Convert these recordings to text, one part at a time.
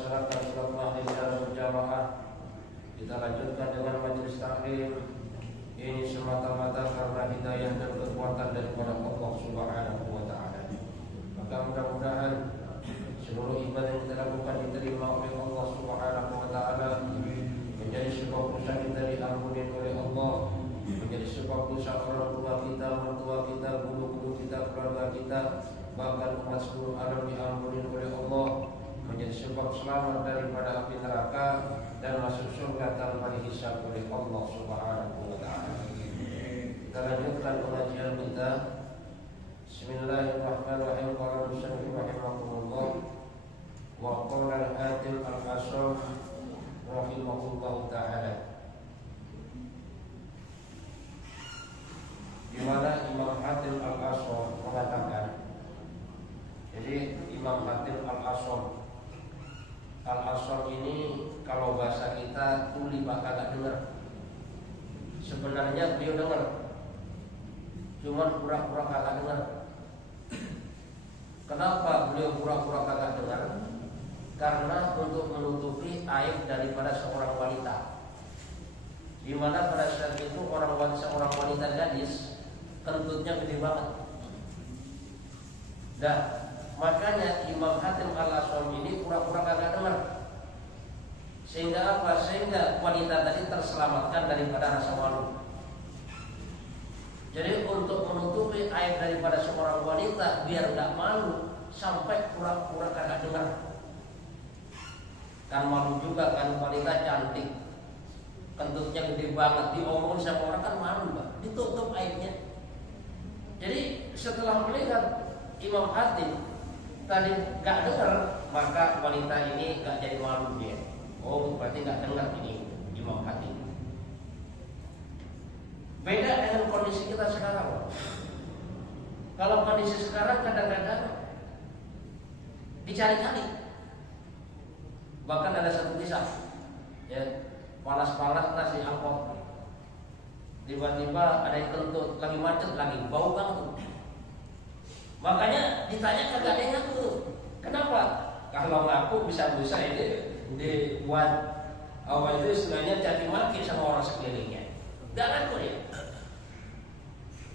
melaksanakan sholat maghrib secara berjamaah. Kita lanjutkan dengan majelis taklim. Ini semata-mata karena hidayah dan kekuatan daripada Allah Subhanahu wa Ta'ala. Maka mudah-mudahan seluruh ibadah yang kita lakukan diterima oleh Allah Subhanahu wa Ta'ala, menjadi sebab dosa kita diampuni oleh Allah, menjadi sebab dosa orang tua kita, mertua kita, guru-guru kita, keluarga kita, bahkan umat seluruh alam diampuni oleh Allah, menjadi sebab selamat daripada api neraka dan masuk surga tanpa dihisab oleh Allah Subhanahu wa Ta'ala. Kita lanjutkan pengajian kita. Bismillahirrahmanirrahim. Qala musannif rahimahullah wa qala al-Hatim al-Asr rahimahullah ta'ala, di mana Imam Hatim al-Asr mengatakan, jadi Imam Hatim al-Asr ini kalau bahasa kita tuli bakal gak dengar. Sebenarnya beliau dengar, cuman pura-pura kagak dengar. Kenapa beliau pura-pura kagak dengar? Karena untuk menutupi aib daripada seorang wanita, di mana pada saat itu seorang wanita gadis kentutnya gede banget. Dah, makanya Imam Hatim al-Asr ini pura-pura kagak dengar. Sehingga apa? Sehingga wanita tadi terselamatkan daripada rasa malu. Jadi untuk menutupi aib daripada seorang wanita biar gak malu, sampai pura-pura kagak dengar. Kan malu juga kan, wanita cantik, kentutnya gede banget, diomongin sama orang kan malu, Pak. Ditutup aibnya. Jadi setelah melihat Imam Hatim tadi gak dengar, maka wanita ini gak jadi malu dia. Oh, berarti gak dengar ini Imam Hatim. Beda dengan kondisi kita sekarang. Kalau kondisi sekarang kadang-kadang dicari-cari. Bahkan ada satu kisah, ya, panas-panas nasi angkot, tiba-tiba ada yang kentut, lagi macet lagi, bau banget. Makanya ditanya kagak ada yang ngaku. Kenapa? Kalau ngaku bisa-bisa ini dibuat awal itu istilahnya caci maki sama orang sekelilingnya. Gak ngaku ya.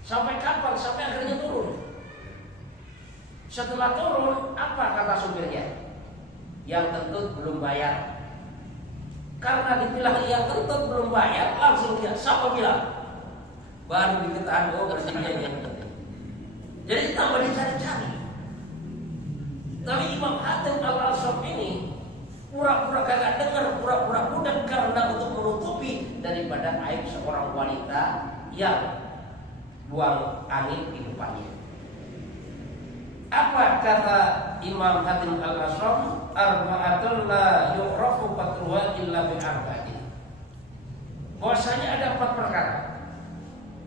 Sampai kapan? Sampai akhirnya turun. Setelah turun, apa kata supirnya? Yang kentut belum bayar. Karena dibilang yang kentut belum bayar, langsung dia siapa bilang? Baru diketahui kerjanya yang kentut. Jadi tambah dicari-cari. Tapi Imam Hatim al-Asr ini pura-pura kagak dengar, pura-pura budak karena untuk menutupi daripada aib seorang wanita yang buang angin di depannya. Apa kata Imam Hatim al-Asr? Arba'atun la yu'rafu qadruha illa bi arba'in. Bahwasanya ada 4 perkara,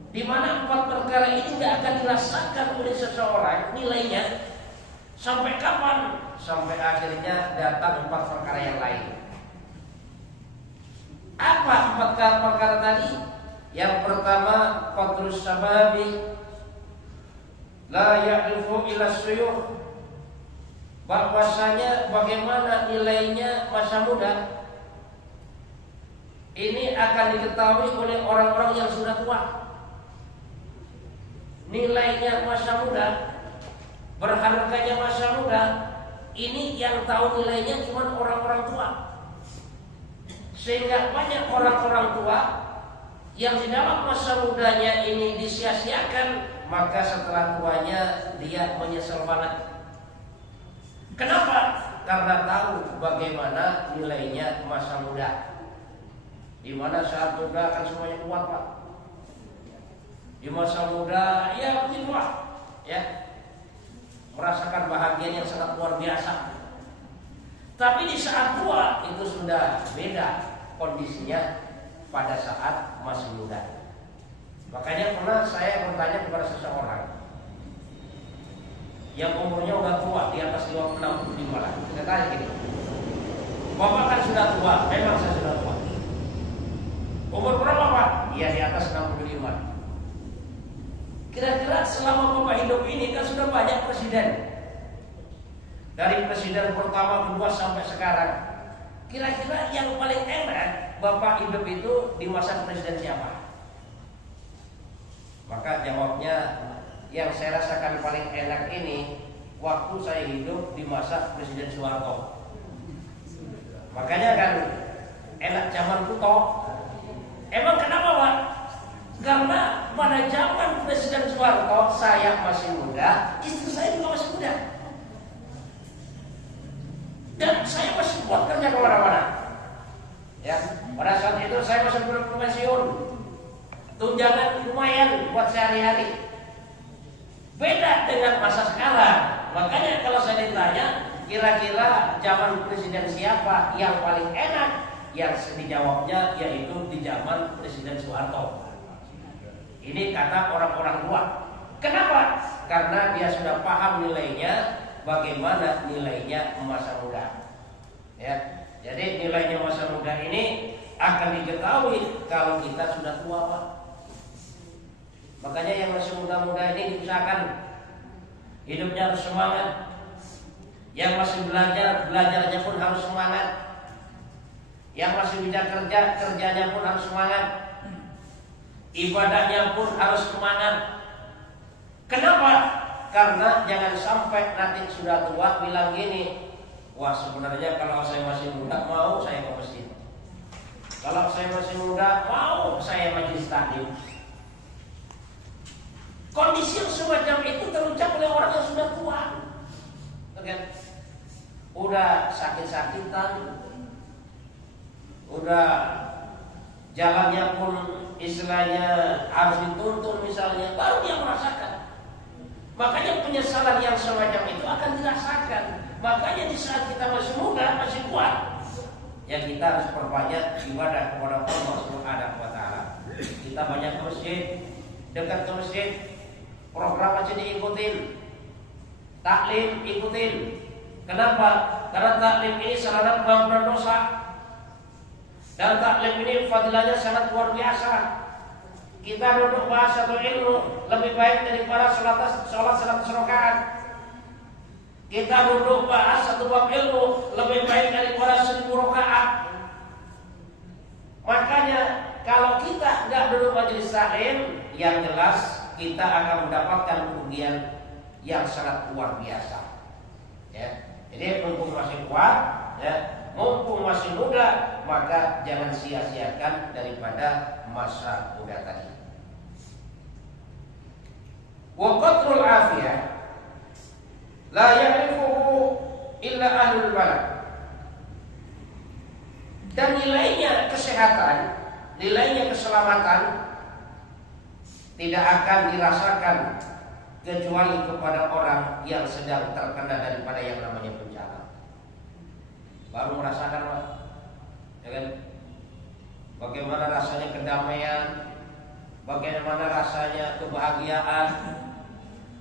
di mana 4 perkara ini tidak akan dirasakan oleh seseorang nilainya sampai kapan? Sampai akhirnya datang 4 perkara yang lain. Apa 4 perkara tadi? Yang pertama, qadrus sababi la ya'rifu illa suyuh. Bahwasanya bagaimana nilainya masa muda ini akan diketahui oleh orang-orang yang sudah tua. Nilainya masa muda, berharganya masa muda, ini yang tahu nilainya cuma orang-orang tua. Sehingga banyak orang-orang tua yang di dalam masa mudanya ini disia-siakan, maka setelah tuanya dia menyesal banget. Kenapa? Karena tahu bagaimana nilainya masa muda. Di mana saat muda kan semuanya kuat, Pak. Di masa muda ya mungkin kuat, ya, merasakan bahagia yang sangat luar biasa. Tapi di saat tua itu sudah beda kondisinya pada saat masih muda. Makanya pernah saya bertanya kepada seseorang yang umurnya udah tua, di atas 65 lah. Saya tanya gini, Bapak kan sudah tua, memang saya sudah tua. Umur berapa Pak? Iya di atas 65. Kira-kira selama Bapak hidup ini kan sudah banyak presiden. Dari presiden pertama, kedua sampai sekarang. Kira-kira yang paling enak Bapak hidup itu di masa presiden siapa? Maka jawabnya, yang saya rasakan paling enak ini waktu saya hidup di masa Presiden Soeharto. Makanya kan enak zaman Kuto. Emang kenapa Pak? Karena pada zaman Presiden Soeharto saya masih muda, istri saya juga masih muda, dan saya masih kuat kerja kemana-mana. Ya, pada saat itu saya masih belum pensiun, tunjangan lumayan buat sehari-hari. Beda dengan masa sekarang. Makanya kalau saya ditanya, kira-kira zaman presiden siapa yang paling enak, yang dijawabnya yaitu di zaman Presiden Soeharto. Ini kata orang-orang tua. Kenapa? Karena dia sudah paham nilainya, bagaimana nilainya masa muda. Ya, jadi nilainya masa muda ini akan diketahui kalau kita sudah tua, Pak. Makanya yang masih muda-muda ini diusahakan hidupnya harus semangat. Yang masih belajar, belajarnya pun harus semangat. Yang masih bisa kerja, kerjanya pun harus semangat. Ibadahnya pun harus semangat. Kenapa? Karena jangan sampai nanti sudah tua bilang gini, wah sebenarnya kalau saya masih muda mau saya ke masjid. Kalau saya masih muda mau saya majelis taklim. Kondisi yang semacam itu terucap oleh orang yang sudah tua. Oke. Udah sakit-sakitan, udah jalannya pun istilahnya harus dituntun misalnya, baru dia merasakan. Makanya penyesalan yang semacam itu akan dirasakan. Makanya di saat kita masih muda, masih kuat, ya kita harus perbanyak ibadah kepada Allah Subhanahu wa taala. Kita banyak ke masjid, dekat ke masjid, program aja diikutin, taklim ikutin. Kenapa? Karena taklim ini sarana pengampunan dosa, dan taklim ini fadilahnya sangat luar biasa. Kita duduk bahas satu ilmu lebih baik daripada sholat 100 rakaat. Kita duduk bahas satu bab ilmu lebih baik daripada 1000 rakaat. Makanya kalau kita nggak duduk majelis taklim, yang jelas kita akan mendapatkan kerugian yang sangat luar biasa. Ya. Jadi mumpung masih kuat, ya, mumpung masih muda, maka jangan sia-siakan daripada masa muda tadi. Wa qatrul afiyah la ya'rifuhu illa ahlul balad. Dan nilainya kesehatan, nilainya keselamatan tidak akan dirasakan kecuali kepada orang yang sedang terkena daripada yang namanya bencana. Baru merasakan, Pak, ya kan? Bagaimana rasanya kedamaian, bagaimana rasanya kebahagiaan,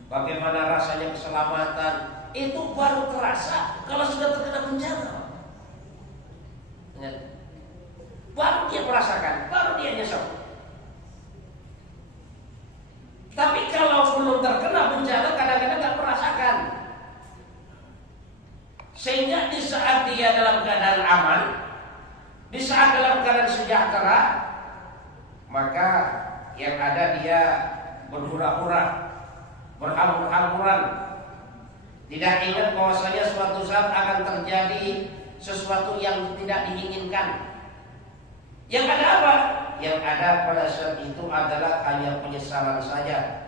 bagaimana rasanya keselamatan, itu baru terasa kalau sudah terkena bencana. Baru dia merasakan, baru dia nyesel. Tapi kalau belum terkena bencana, kadang-kadang nggak merasakan. Sehingga di saat dia dalam keadaan aman, di saat dalam keadaan sejahtera, maka yang ada dia berhura-hura, berhamur-hamuran, tidak ingat bahwasanya suatu saat akan terjadi sesuatu yang tidak diinginkan. Yang ada apa? Yang ada pada saat itu adalah hanya penyesalan saja.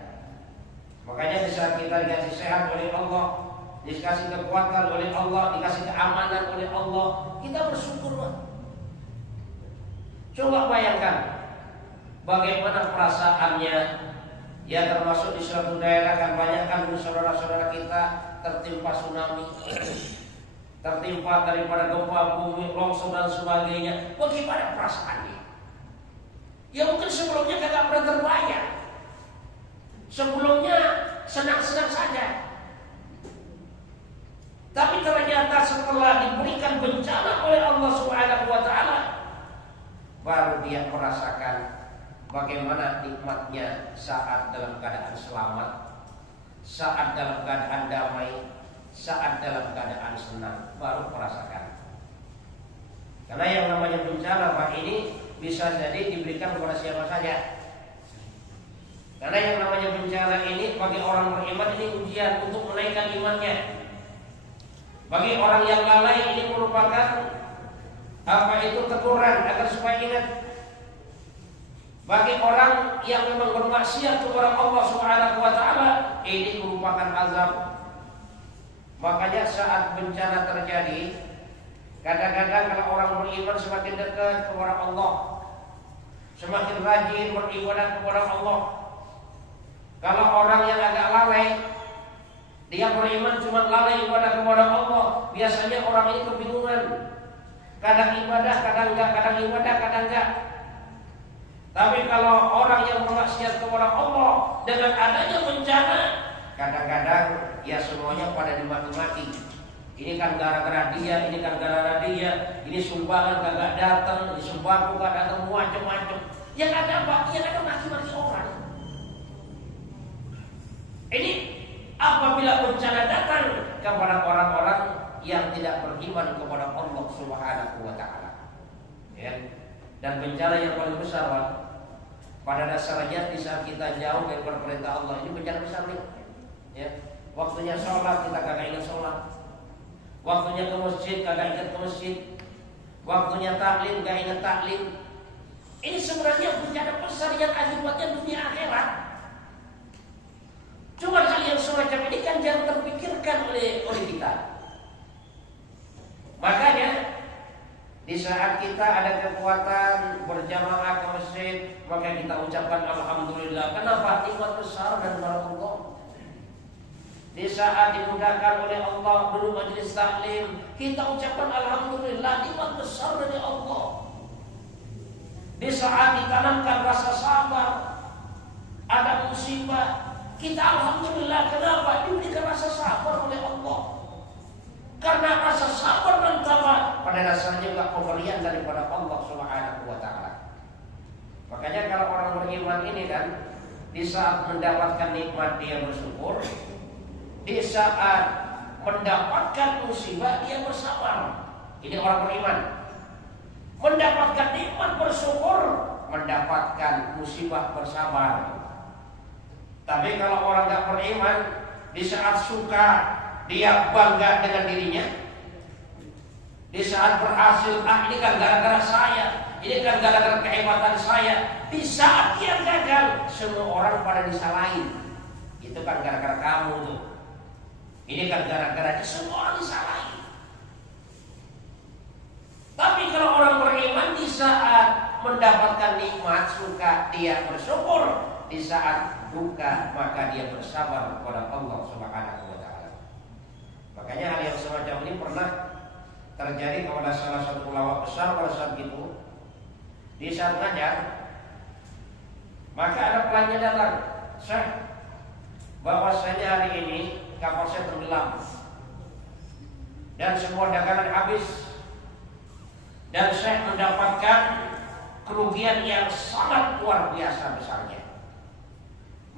Makanya di saat kita dikasih sehat oleh Allah, dikasih kekuatan oleh Allah, dikasih keamanan oleh Allah, kita bersyukur, Pak. Coba bayangkan bagaimana perasaannya. Ya, termasuk di suatu daerah kan banyak kan saudara-saudara kita tertimpa tsunami, tertimpa daripada gempa bumi, longsor dan sebagainya. Bagaimana perasaannya? Ya mungkin sebelumnya kagak pernah terbayang. Sebelumnya senang-senang saja. Tapi ternyata setelah diberikan bencana oleh Allah Subhanahu wa taala, baru dia merasakan bagaimana nikmatnya saat dalam keadaan selamat, saat dalam keadaan damai, saat dalam keadaan senang, baru merasakan. Karena yang namanya bencana Pak ini bisa jadi diberikan kepada siapa saja. Karena yang namanya bencana ini bagi orang beriman ini ujian untuk menaikkan imannya. Bagi orang yang lalai ini merupakan teguran agar supaya ingat. Bagi orang yang memang bermaksiat kepada Allah Subhanahu wa taala ini merupakan azab. Makanya saat bencana terjadi, kadang-kadang kalau orang beriman semakin dekat kepada Allah, semakin rajin beribadah kepada Allah. Kalau orang yang agak lalai, dia beriman cuma lalai ibadah kepada Allah, biasanya orang ini kebingungan. Kadang ibadah, kadang enggak, kadang ibadah, kadang enggak. Tapi kalau orang yang bermaksiat kepada Allah dengan adanya bencana, kadang-kadang ya semuanya pada dimaki-maki. Ini kan gara-gara dia, ini kan gara-gara dia, ini sumbangan kagak datang, ini sembako kagak datang, macam-macam. Yang ada apa? Yang ada maki-maki orang. Ini apabila bencana datang kepada orang-orang yang tidak beriman kepada Allah Subhanahu wa taala. Ya. Dan bencana yang paling besar Pak, pada dasarnya di saat kita jauh dari perintah Allah, ini bencana besar nih. Ya. Waktunya sholat kita kagak ingat sholat. Waktunya ke masjid kagak ingat ke masjid. Waktunya taklim kagak ingat taklim. Ini sebenarnya bencana besar yang akibatnya dunia akhirat. Cuma hal yang semacam ini kan jarang terpikirkan oleh kita. Makanya di saat kita ada kekuatan berjamaah ke masjid, maka kita ucapkan alhamdulillah. Kenapa? Nikmat besar dan barakallah. Di saat dimudahkan oleh Allah dulu majelis taklim, kita ucapkan alhamdulillah, nikmat besar dari Allah. Di saat ditanamkan rasa sabar, ada musibah, kita alhamdulillah. Kenapa? Diberikan rasa sabar oleh Allah. Karena rasa sabar dan tabah pada dasarnya juga pemberian daripada Allah Subhanahu wa taala. Makanya kalau orang beriman ini kan, di saat mendapatkan nikmat dia bersyukur, di saat mendapatkan musibah dia bersabar. Ini orang beriman. Mendapatkan nikmat bersyukur, mendapatkan musibah bersabar. Tapi kalau orang tidak beriman, di saat suka dia bangga dengan dirinya. Di saat berhasil, ini kan gara-gara saya, ini kan gara-gara kehebatan saya. Di saat dia gagal, semua orang pada disalahin. Itu kan gara-gara kamu tuh. Ini kan gara-gara semua orang disalahin. Tapi kalau orang beriman, di saat mendapatkan nikmat suka dia bersyukur, di saat duka maka dia bersabar kepada Allah Subhanahu wa taala. Makanya hal yang semacam ini pernah terjadi kepada salah satu ulama besar pada saat itu. Di saat ngajar, maka ada pelayan datang, "Syekh, bahwasanya hari ini kapal saya tenggelam dan semua dagangan habis, dan saya mendapatkan kerugian yang sangat luar biasa besarnya."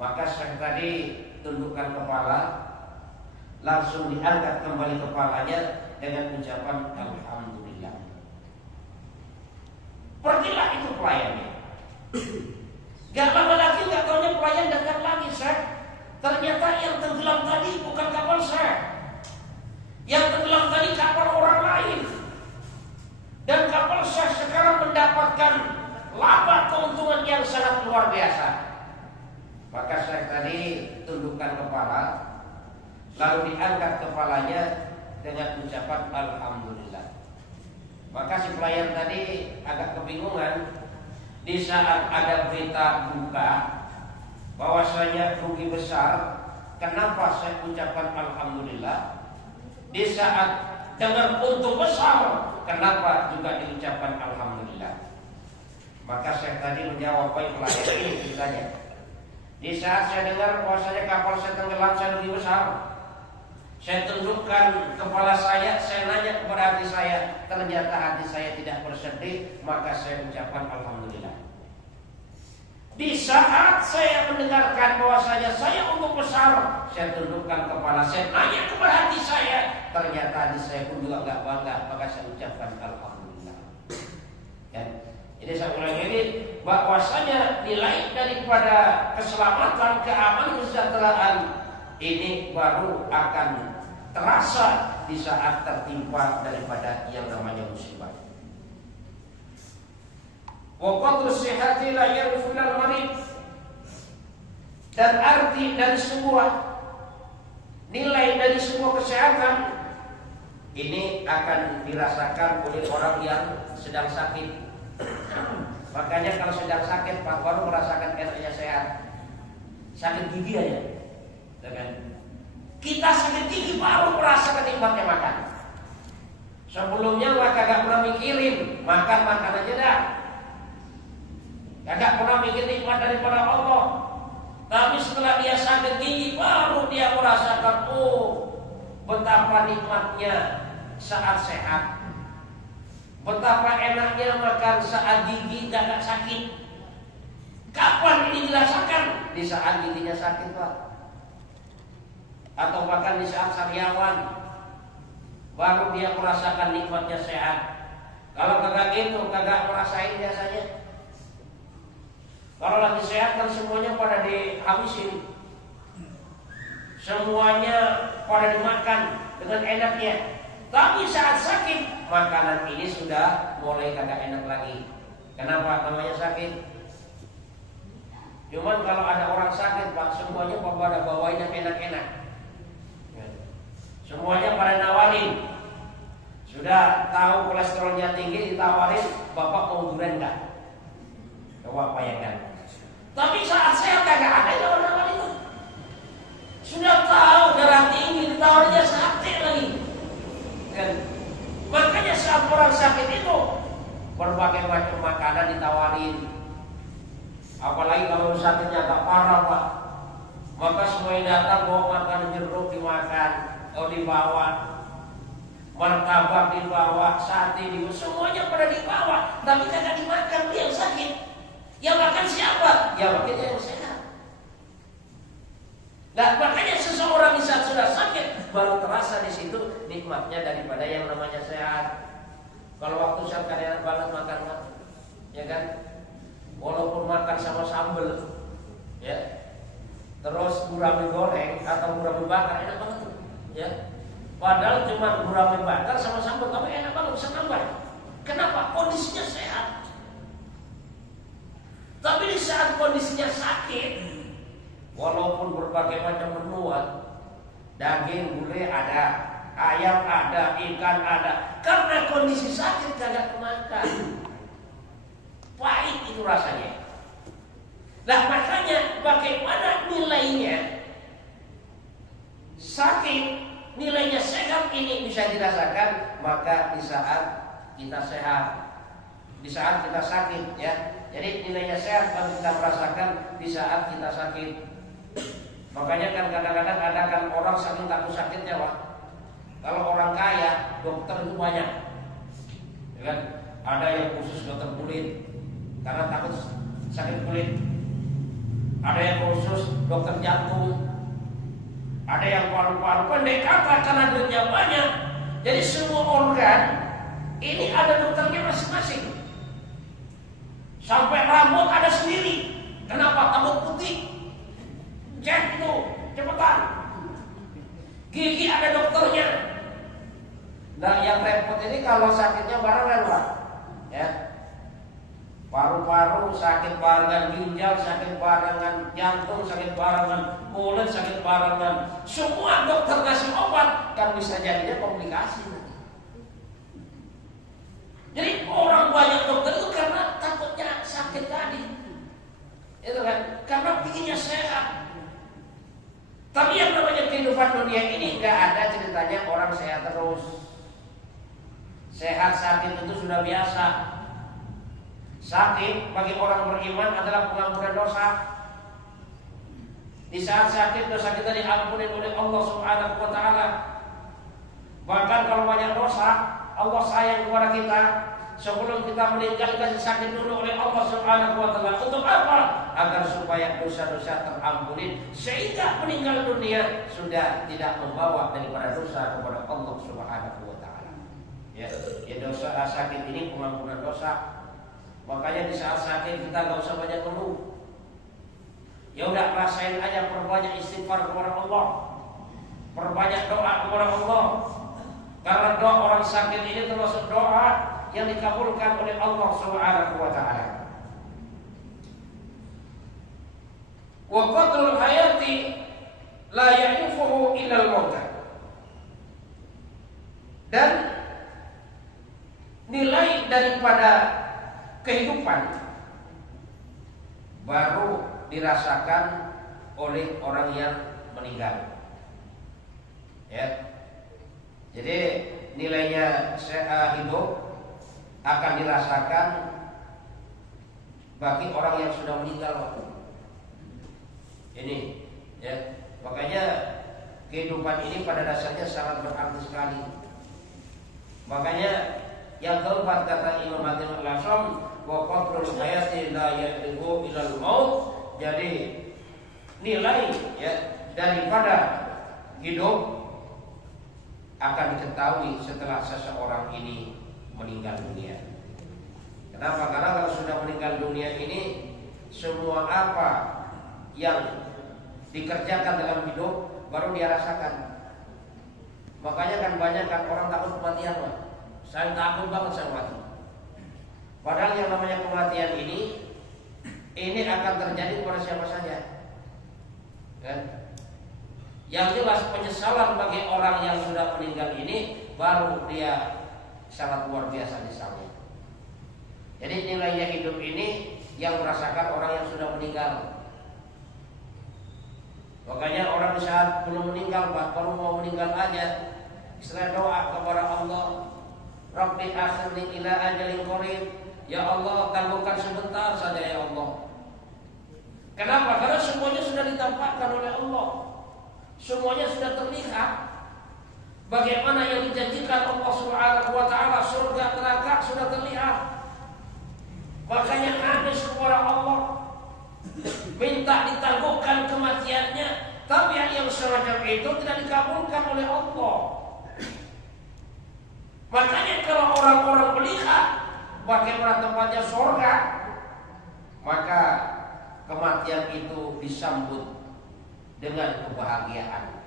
Maka Syekh tadi tundukkan kepala, langsung diangkat kembali kepalanya dengan ucapan alhamdulillah. Pergilah itu pelayannya. Gak lama lagi gak taunya pelayan datang lagi, Syekh. Ternyata yang tenggelam tadi bukan kapal Syekh. Yang tenggelam tadi kapal orang lain. Dan kapal Syekh sekarang mendapatkan laba keuntungan yang sangat luar biasa. Maka Syekh tadi tundukkan kepala, lalu diangkat kepalanya dengan ucapan alhamdulillah. Maka si pelayan tadi agak kebingungan. Di saat ada berita duka bahwasanya rugi besar, kenapa saya ucapkan alhamdulillah? Di saat dengar untung besar, kenapa juga diucapkan alhamdulillah? Maka Syekh tadi menjawab, "Baik pelayan, ini ceritanya. Di saat saya dengar bahwasanya kapal saya tenggelam, saya rugi besar. Saya tundukkan kepala saya nanya kepada hati saya, ternyata hati saya tidak bersedih, maka saya ucapkan alhamdulillah. Di saat saya mendengarkan bahwasanya saya untung besar, saya tundukkan kepala saya nanya kepada hati saya, ternyata hati saya pun juga gak bangga, maka saya ucapkan alhamdulillah." Jadi saya ulang ini, bahwasanya nilai daripada keselamatan, keamanan, kesejahteraan ini baru akan terasa di saat tertimpa daripada yang namanya musibah. Wa qadru sihhati la yarful al-marid. Dan arti dari sebuah nilai dari sebuah kesehatan ini akan dirasakan oleh orang yang sedang sakit. Makanya kalau sedang sakit baru merasakan enaknya sehat. Sakit gigi aja, kan? Kita sakit gigi baru merasakan nikmatnya makan. Sebelumnya mah kagak pernah mikirin makan aja dah. Kagak pernah mikir nikmat daripada Allah. Tapi setelah dia sakit gigi baru dia merasakan betapa nikmatnya saat sehat. Betapa enaknya makan saat gigi tidak sakit. Kapan ini dirasakan? Di saat giginya sakit, Pak. Atau bahkan di saat sariawan baru dia merasakan nikmatnya sehat. Kalau kagak gitu, kagak merasain biasanya. Kalau lagi sehat kan semuanya pada dihabisin, semuanya pada dimakan dengan enaknya. Tapi saat sakit, makanan ini sudah mulai kagak enak lagi. Kenapa namanya sakit? Cuman kalau ada orang sakit, Pak, semuanya pada bawain yang enak-enak. Semuanya pada nawarin. Sudah tahu kolesterolnya tinggi, ditawarin, Bapak mau durian enggak? Coba bayangkan. Tapi saat sehat kagak ada yang nawar itu. Sudah tahu darah tinggi, ditawarnya sate lagi. Kan? Makanya saat orang sakit itu berbagai macam makanan ditawarin. Apalagi kalau sakitnya agak parah, Pak, maka semuanya datang bawa makanan jeruk dimakan, dibawa, martabak dibawa, sate dibawa, semuanya pada dibawa. Tapi kagak dimakan dia yang sakit. Yang makan siapa? Ya makan yang sehat. Nah, makanya seseorang di saat sudah sakit baru terasa di situ nikmatnya daripada yang namanya sehat. Kalau waktu sehat kadang banget makan, ya kan? Walaupun makan sama sambel, ya. Terus gurame goreng atau gurame bakar enak banget tuh, ya. Padahal cuma gurame bakar sama sambel tapi enak banget, bisa nambah. Kenapa? Kondisinya sehat. Tapi di saat kondisinya sakit, walaupun berbagai macam menu, daging, gulai ada, ayam ada, ikan ada, karena kondisi sakit kagak kemakan, pahit itu rasanya. Nah, makanya bagaimana nilainya sakit, nilainya sehat ini bisa dirasakan maka di saat kita sehat, di saat kita sakit, ya. Jadi nilainya sehat baru kita merasakan di saat kita sakit. Makanya kan kadang-kadang ada kan orang saking takut sakitnya, Pak. Kalau orang kaya, dokter itu banyak, ya kan? Ada yang khusus dokter kulit karena takut sakit kulit. Ada yang khusus dokter jantung. Ada yang paru-paru, pendek kata karena duitnya banyak. Jadi semua organ ini ada dokternya masing-masing. Sampai rambut ada sendiri. Kenapa? Rambut putih. Cek itu, cepetan. Gigi ada dokternya. Nah, yang repot ini kalau sakitnya barengan, Pak. Ya. Paru-paru sakit barengan, ginjal sakit barengan, jantung sakit barengan, kulit sakit barengan. Semua dokter kasih obat kan bisa jadinya komplikasi. Jadi orang banyak dokter itu karena takutnya sakit tadi, itu kan, karena pinginnya sehat. Tapi yang namanya kehidupan dunia ini nggak ada ceritanya orang sehat terus. Sehat sakit itu sudah biasa. Sakit bagi orang beriman adalah pengampunan dosa. Di saat sakit dosa kita diampuni oleh Allah Subhanahu wa taala. Bahkan kalau banyak dosa, Allah sayang kepada kita. Sebelum kita meninggal kasih sakit dulu oleh Allah Subhanahu wa taala. Untuk apa? Agar supaya dosa-dosa terampuni sehingga meninggal dunia sudah tidak membawa daripada dosa kepada Allah Subhanahu wa taala. Ya, dosa sakit ini pengampunan dosa. Makanya di saat sakit kita gak usah banyak ngeluh. Ya udah rasain aja, perbanyak istighfar kepada Allah, perbanyak doa kepada Allah. Karena doa orang sakit ini termasuk doa yang dikabulkan oleh Allah Subhanahu wa taala. Wa qadrul hayati la ya'rifuhu illa al-maut. Dan nilai daripada kehidupan baru dirasakan oleh orang yang meninggal. Ya. Jadi nilainya hidup akan dirasakan bagi orang yang sudah meninggal. Ini, ya. Makanya kehidupan ini pada dasarnya sangat berarti sekali. Makanya yang keempat kata Imam Hatim al-Asam, wa qadrul hayati la ya'rifu illa al-maut. Jadi nilai ya daripada hidup akan diketahui setelah seseorang ini meninggal dunia. Kenapa? Karena kalau sudah meninggal dunia ini, semua apa yang dikerjakan dalam hidup baru dia rasakan. Makanya kan banyak kan orang takut kematian, Pak. Saya takut banget sama mati. Padahal yang namanya kematian ini akan terjadi kepada siapa saja. Kan? Yang jelas penyesalan bagi orang yang sudah meninggal ini baru dia sangat luar biasa nyesalnya. Jadi nilainya hidup ini yang merasakan orang yang sudah meninggal. Makanya orang di saat belum meninggal, baru mau meninggal aja, istilah doa kepada Allah, Rabbi akhirni ila ajalin qarib. Ya Allah, tangguhkan sebentar saja ya Allah. Kenapa? Karena semuanya sudah ditampakkan oleh Allah. Semuanya sudah terlihat. Bagaimana yang dijanjikan Allah Subhanahu wa taala, surga neraka sudah terlihat. Makanya nangis kepada Allah, minta ditangguhkan kematiannya, tapi yang semacam itu tidak dikabulkan oleh Allah. Makanya kalau orang-orang melihat bagaimana tempatnya surga, maka kematian itu disambut dengan kebahagiaan.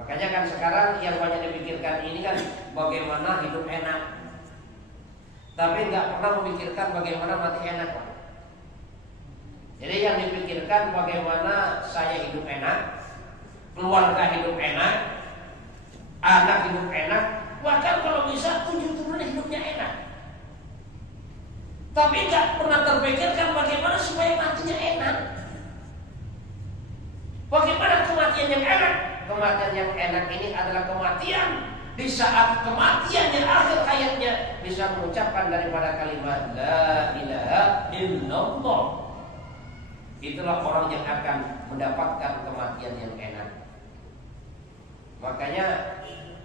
Makanya kan sekarang yang banyak dipikirkan ini kan bagaimana hidup enak, tapi nggak pernah memikirkan bagaimana mati enak, Pak. Jadi yang dipikirkan bagaimana saya hidup enak, keluarga hidup enak, anak hidup enak, bahkan kalau bisa 7 turun hidupnya enak. Tapi nggak pernah terpikirkan bagaimana supaya matinya enak. Bagaimana kematian yang enak? Kematian yang enak ini adalah kematian di saat kematian yang akhir hayatnya bisa mengucapkan daripada kalimat La ilaha illallah. Itulah orang yang akan mendapatkan kematian yang enak. Makanya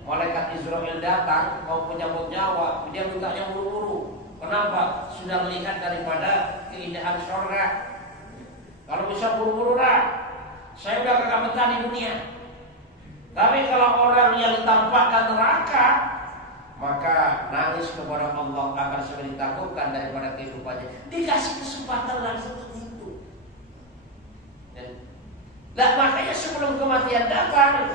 malaikat Israel datang mau menyambut nyawa, dia minta yang buru-buru. Kenapa? Sudah melihat daripada keindahan surga. Kalau bisa buru-buru lah, saya udah kagak betah di dunia. Tapi kalau orang yang ditampakkan neraka, maka nangis kepada Allah akan segera ditangguhkan daripada kehidupannya. Dikasih kesempatan langsung untuk itu. Nah, makanya sebelum kematian datang,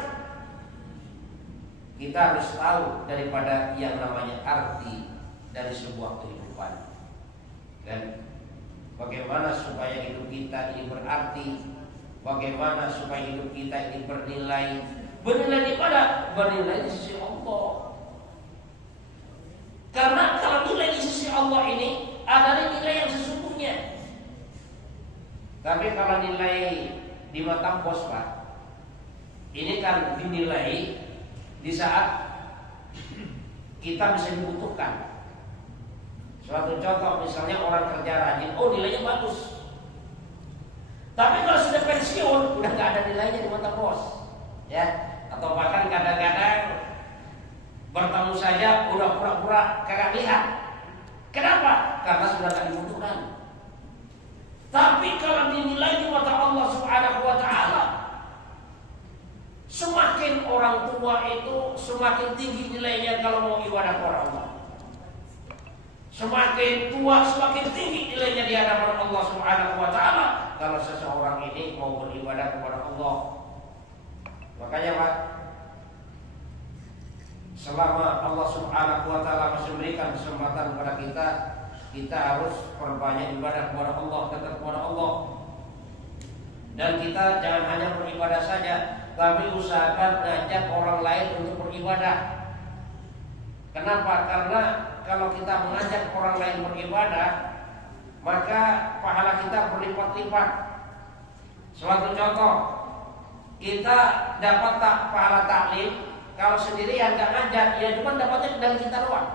kita harus tahu daripada yang namanya arti dari sebuah kehidupan. Dan bagaimana supaya hidup kita ini berarti, bagaimana supaya hidup kita ini bernilai. Bernilai di mana? Bernilai di sisi Allah. Karena kalau nilai di sisi Allah ini adalah nilai yang sesungguhnya. Tapi kalau nilai di mata bos, Pak, ini kan dinilai di saat kita bisa dibutuhkan. Suatu contoh misalnya orang kerja rajin, oh nilainya bagus. Tapi kalau sudah pensiun, udah nggak ada nilainya di mata bos, ya. Atau bahkan kadang-kadang bertemu saja udah pura-pura kagak lihat. Kenapa? Karena sudah nggak dibutuhkan. Tapi kalau dinilai di mata Allah Subhanahu wa taala, semakin orang tua itu semakin tinggi nilainya kalau mau ibadah kepada Allah. Semakin tua semakin tinggi nilainya di hadapan Allah Subhanahu wa taala kalau seseorang ini mau beribadah kepada Allah. Makanya Pak, selama Allah Subhanahu wa taala masih memberikan kesempatan kepada kita, kita harus perbanyak ibadah kepada Allah, dekat kepada Allah. Dan kita jangan hanya beribadah saja, tapi usahakan ngajak orang lain untuk beribadah. Kenapa? Karena kalau kita mengajak orang lain beribadah, maka pahala kita berlipat-lipat. Suatu contoh, kita dapat pahala taklim kalau sendirian nggak ngajak, ya cuma dapatnya dari kita doang.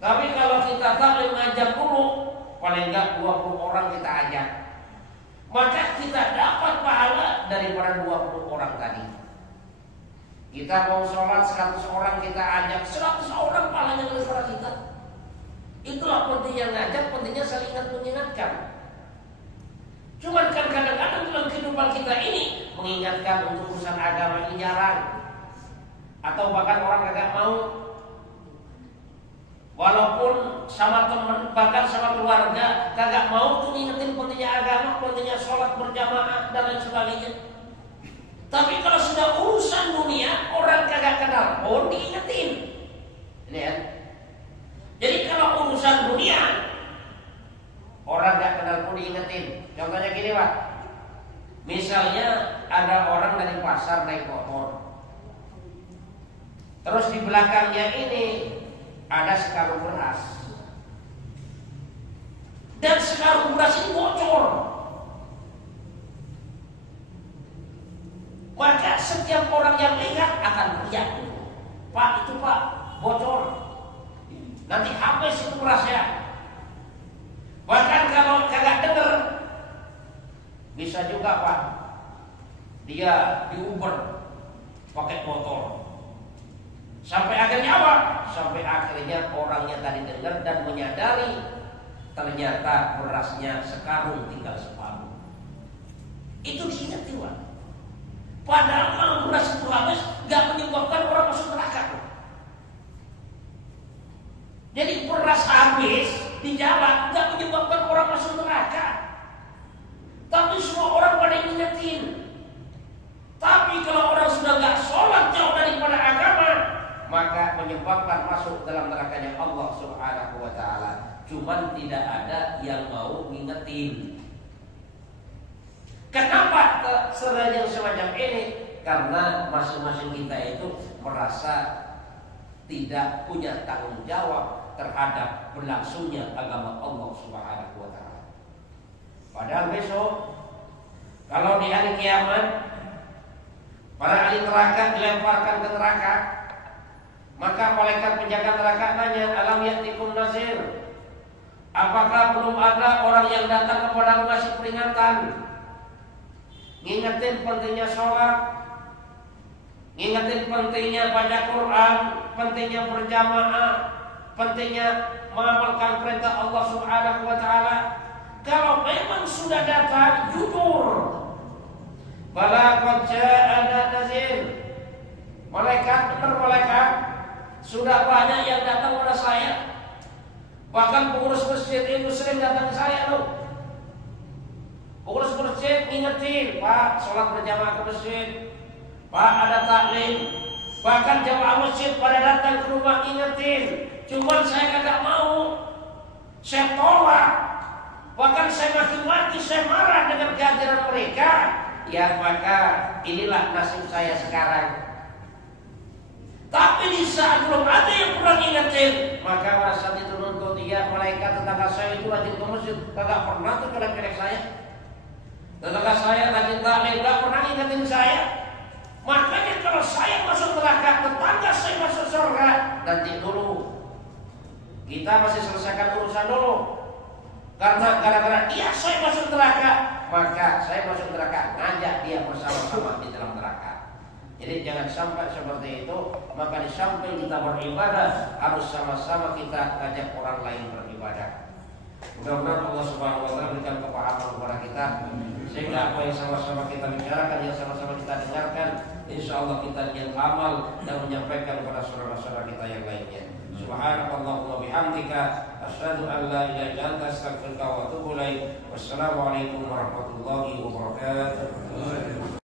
Tapi kalau kita taklim ngajak dulu, paling nggak 20 orang kita ajak, maka kita dapat pahala daripada 20 orang tadi. Kita mau sholat 100 orang kita ajak, 100 orang pahalanya daripada kita. Itulah pentingnya ngajak, pentingnya saling mengingatkan. Cuman kan kadang-kadang dalam kehidupan kita ini mengingatkan untuk urusan agama ini jarang, atau bahkan orang kagak mau. Walaupun sama teman, bahkan sama keluarga kagak mau tuh ngingetin pentingnya agama, pentingnya sholat berjamaah dan lain sebagainya. Tapi kalau sudah urusan dunia, orang kagak kenal pun diingetin. Ini ya. Jadi kalau urusan dunia, orang gak kenal pun diingetin. Contohnya gini Pak, misalnya ada orang dari pasar naik motor, terus di belakangnya ini ada sekarung beras, dan sekarung beras ini bocor. Maka setiap orang yang lihat akan teriak, Pak itu Pak bocor, nanti habis itu berasnya. Bahkan kalau kagak denger, bisa juga Pak dia diuber pakai motor. Sampai akhirnya apa? Sampai akhirnya orangnya tadi dengar dan menyadari ternyata berasnya sekarung tinggal separuh. Itu diingetin Pak. Padahal kalau beras itu habis gak menyebabkan orang masuk neraka. Jadi beras habis di jalan gak menyebabkan orang masuk neraka. Tapi semua orang pada ingetin. Tapi kalau orang sudah gak sholat jauh daripada agama, maka menyebabkan masuk dalam nerakanya Allah Subhanahu wa ta'ala. Cuman tidak ada yang mau ngingetin. Kenapa kesalahan yang semacam ini? Karena masing-masing kita itu merasa tidak punya tanggung jawab terhadap berlangsungnya agama Allah Subhanahu wa ta'ala. Padahal besok kalau di hari kiamat para ahli neraka dilemparkan ke neraka, maka malaikat penjaga neraka tanya, alam ya'tikum nazir? Apakah belum ada orang yang datang kepada ngasih peringatan? Ngingetin pentingnya sholat, ngingetin pentingnya baca Quran, pentingnya berjamaah, pentingnya mengamalkan perintah Allah Subhanahu wa ta'ala. Kalau memang sudah datang, jujur. Bala qad ja'ana nazir. Malaikat, benar malaikat, sudah banyak yang datang kepada saya. Bahkan pengurus masjid itu sering datang ke saya loh. Pengurus masjid ngingetin, Pak, sholat berjamaah ke masjid, Pak, ada taklim. Bahkan jamaah masjid pada datang ke rumah ngingetin. Cuman saya kagak mau, saya tolak. Bahkan saya maki-maki, saya marah dengan kehadiran mereka. Ya maka inilah nasib saya sekarang. Tapi di saat belum ada yang pernah ngingetin, maka pada saat itu nuntut dia, malaikat tetangga saya itu rajin ke masjid, kagak pernah tuh kelek-kelek saya. Tetangga saya rajin taklim, gak pernah ngingetin saya. Makanya kalau saya masuk neraka, tetangga saya masuk surga, nanti dulu kita masih selesaikan urusan dulu. Karena gara-gara dia saya masuk neraka, maka saya masuk neraka, ngajak dia bersama-sama di dalam neraka. Jadi jangan sampai seperti itu. Maka di samping kita beribadah, harus sama-sama kita ajak orang lain beribadah. Mudah-mudahan Allah Subhanahu wa ta'ala berikan kepahaman kepada kita, sehingga apa yang sama-sama kita bicarakan, yang sama-sama kita dengarkan, insyaallah kita niat amal dan menyampaikan kepada saudara-saudara kita yang lainnya. Subhanakallahumma bihamdika asyhadu an la ilaha illa anta astaghfiruka wa atubu ilaik. Wassalamualaikum warahmatullahi wabarakatuh.